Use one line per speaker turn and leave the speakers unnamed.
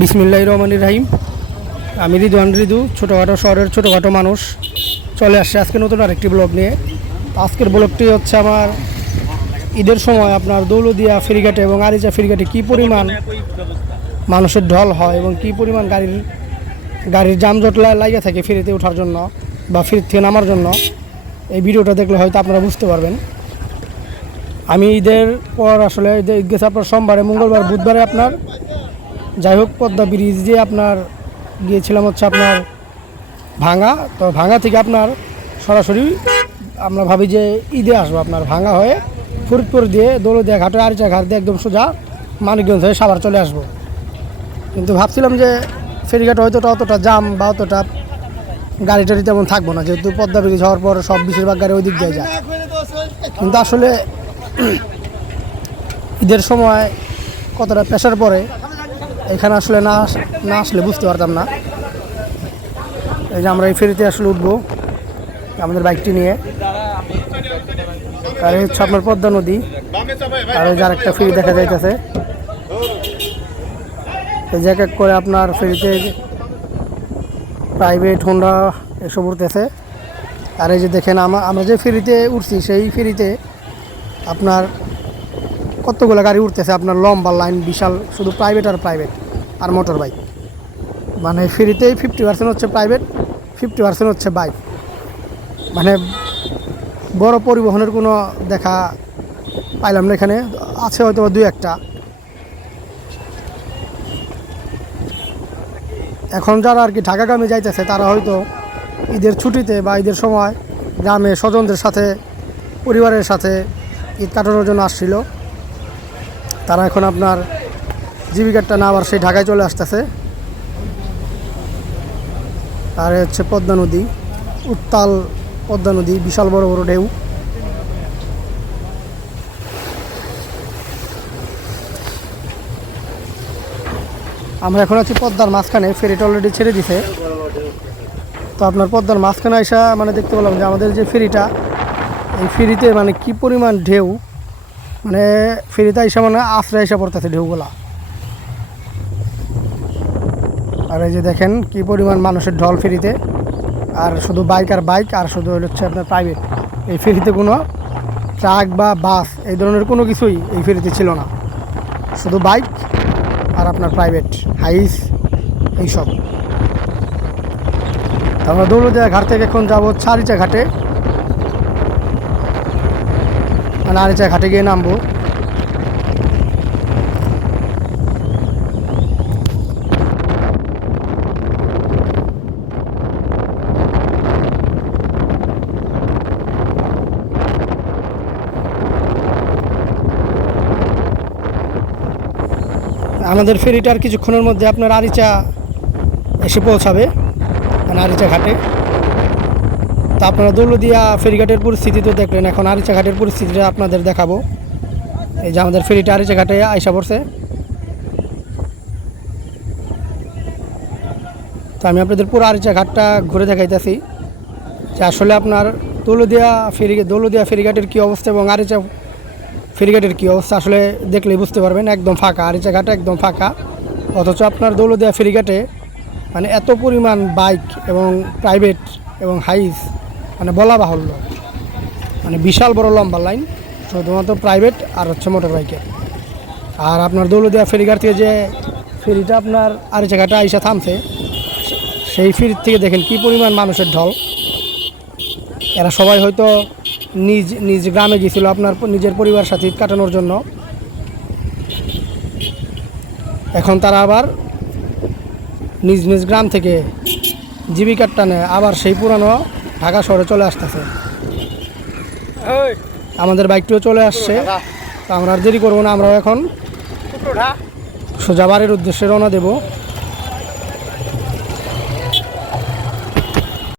বিসমিল্লাহ রহমানির রাহিম। আমি রিদুয়ান রিদু, ছোটোখাটো শহরের ছোটোখাটো মানুষ। চলে আসছে আজকে নতুন আরেকটি ব্লগ নিয়ে। আজকের ব্লগটি হচ্ছে আমার ঈদের সময় আপনার দৌলদিয়া ফেরিঘাটে এবং আরিচা ফেরিঘাটে কী পরিমাণ মানুষের ঢল হয় এবং কী পরিমাণ গাড়ির গাড়ির যানজট লাগিয়ে থাকে ফেরিতে ওঠার জন্য বা ফেরি থেকে নামার জন্য, এই ভিডিওটা দেখলে হয়তো আপনারা বুঝতে পারবেন। আমি ঈদের পর আসলে ঈদের ঈদ গেছে আপনার সোমবারে, মঙ্গলবার, বুধবারে আপনার যাই হোক, পদ্মা ব্রিজ দিয়ে আপনার গিয়েছিলাম হচ্ছে আপনার ভাঙা তো ভাঙা থেকে আপনার সরাসরি আমরা ভাবি যে ঈদে আসব আপনার ভাঙা হয়ে ফরিদপুর দিয়ে দৌলদিয়া ঘাটে, আরিচা ঘাট দিয়ে একদম সোজা মানিকগঞ্জ হয়ে সাভার চলে আসব। কিন্তু ভাবছিলাম যে ফেরিঘাট হয়তো অতটা জাম বা অতটা গাড়ি টাড়ি তেমন থাকব না, যেহেতু পদ্মা ব্রিজ হওয়ার পর সব বেশিরভাগ গাড়ি ওই দিক দিয়ে যায়। কিন্তু আসলে ঈদের সময় কতটা প্রেশার পড়ে এখানে আসলে না না আসলে বুঝতে পারতাম না। এই যে আমরা এই ফেরিতে আসলে উঠবো আমাদের বাইকটি নিয়ে। আর এই হচ্ছে আপনার পদ্মা নদী। আর ওই যে আরেকটা ফেরি দেখা যাইতেছে। যে এক এক করে আপনার ফেরিতে প্রাইভেট হোন্ডা এসব উঠতেছে। আর এই যে দেখেন আমরা যে ফেরিতে উঠছি, সেই ফেরিতে আপনার কতগুলো গাড়ি উঠতেছে আপনার লম্বা লাইন, বিশাল, শুধু প্রাইভেট আর প্রাইভেট আর মোটর বাইক মানে ফ্রিতেই ফিফটি পার্সেন্ট হচ্ছে প্রাইভেট ফিফটি পার্সেন্ট হচ্ছে বাইক মানে বড় পরিবহনের কোনো দেখা পাইলাম না এখানে, আছে হয়তো দুই একটা। এখন যারা আর কি ঢাকাগামী যাইতেছে, তারা হয়তো ঈদের ছুটিতে বা ঈদের সময় গ্রামে স্বজনদের সাথে, পরিবারের সাথে ঈদ কাটানোর জন্য আসছিল। তারা এখন আপনার জীবিকাটা না আবার সেই ঢাকায় চলে আসতেছে। আর হচ্ছে পদ্মা নদী, উত্তাল পদ্মা নদী, বিশাল বড় বড় ঢেউ। আমরা এখন আছি পদ্মার মাঝখানে ফেরিটা অলরেডি ছেড়ে দিছে। তো আপনার পদ্মার মাঝখানে আসা মানে দেখতে পেলাম যে আমাদের যে ফেরিটা, এই ফেরিতে মানে কি পরিমাণ ঢেউ মানে ফেরিতে এসে মানে আশ্রয় এসে পড়তেছে ঢেউগুলা। আর এই যে দেখেন কি পরিমাণ মানুষের ঢল ফেরিতে। আর শুধু বাইক আর বাইক, আর শুধু হচ্ছে আপনার প্রাইভেট এই ফেরিতে কোনো ট্রাক বা বাস, এই ধরনের কোনো কিছুই এই ফেরিতে ছিল না। শুধু বাইক আর আপনার প্রাইভেট হাইস এইসব। আমরা দৌলদিয়া ঘাট থেকে এখন যাব চারিচা ঘাটে। মানে আরিচা ঘাটে গিয়ে নামবো। আমাদের ফেরিটার কিছুক্ষণের মধ্যে আপনার আরিচা এসে পৌঁছাবে মানে আরিচা ঘাটে। তা আপনারা দৌলদিয়া ফেরিঘাটের পরিস্থিতি তো দেখলেন, এখন আরিচা ঘাটের পরিস্থিতিটা আপনাদের দেখাবো। এই যে আমাদের ফেরিটা আরিচা ঘাটে আইসা পড়ছে। তো আমি আপনাদের পুরো আরিচা ঘাটটা ঘুরে দেখাইতেছি। যে আসলে আপনার দৌলদিয়া ফেরি দৌলদিয়া ফেরিঘাটের কী অবস্থা এবং আরিচা ফেরিঘাটের কী অবস্থা আসলে দেখলেই বুঝতে পারবেন, একদম ফাঁকা। আরিচা ঘাট একদম ফাঁকা। অথচ আপনার দৌলদিয়া ফেরিঘাটে মানে এত পরিমাণ বাইক এবং প্রাইভেট এবং হাইস মানে বলা বাহুল্য। মানে বিশাল বড় লম্বা লাইন, শুধুমাত্র প্রাইভেট আর হচ্ছে মোটর বাইকের। আর আপনার দৌলদিয়া ফেরিঘাট থেকে যে ফেরিটা আপনার আরিচা ঘাটে আইসা থামছে সেই ফেরির থেকে দেখেন কি পরিমাণ মানুষের ঢল। এরা সবাই হয়তো নিজ নিজ গ্রামে গিয়েছিল আপনার নিজের পরিবার সাথে কাটানোর জন্য। এখন তারা আবার নিজ নিজ গ্রাম থেকে জীবিকার টানে আবার সেই পুরানো ঢাকা শহরে চলে আসতেছে। আমাদের বাইকটিও চলে আসছে। তো আমরা আর দেরি করব না আমরাও এখন সোজা বাড়ির উদ্দেশ্যে রওনা দেবো।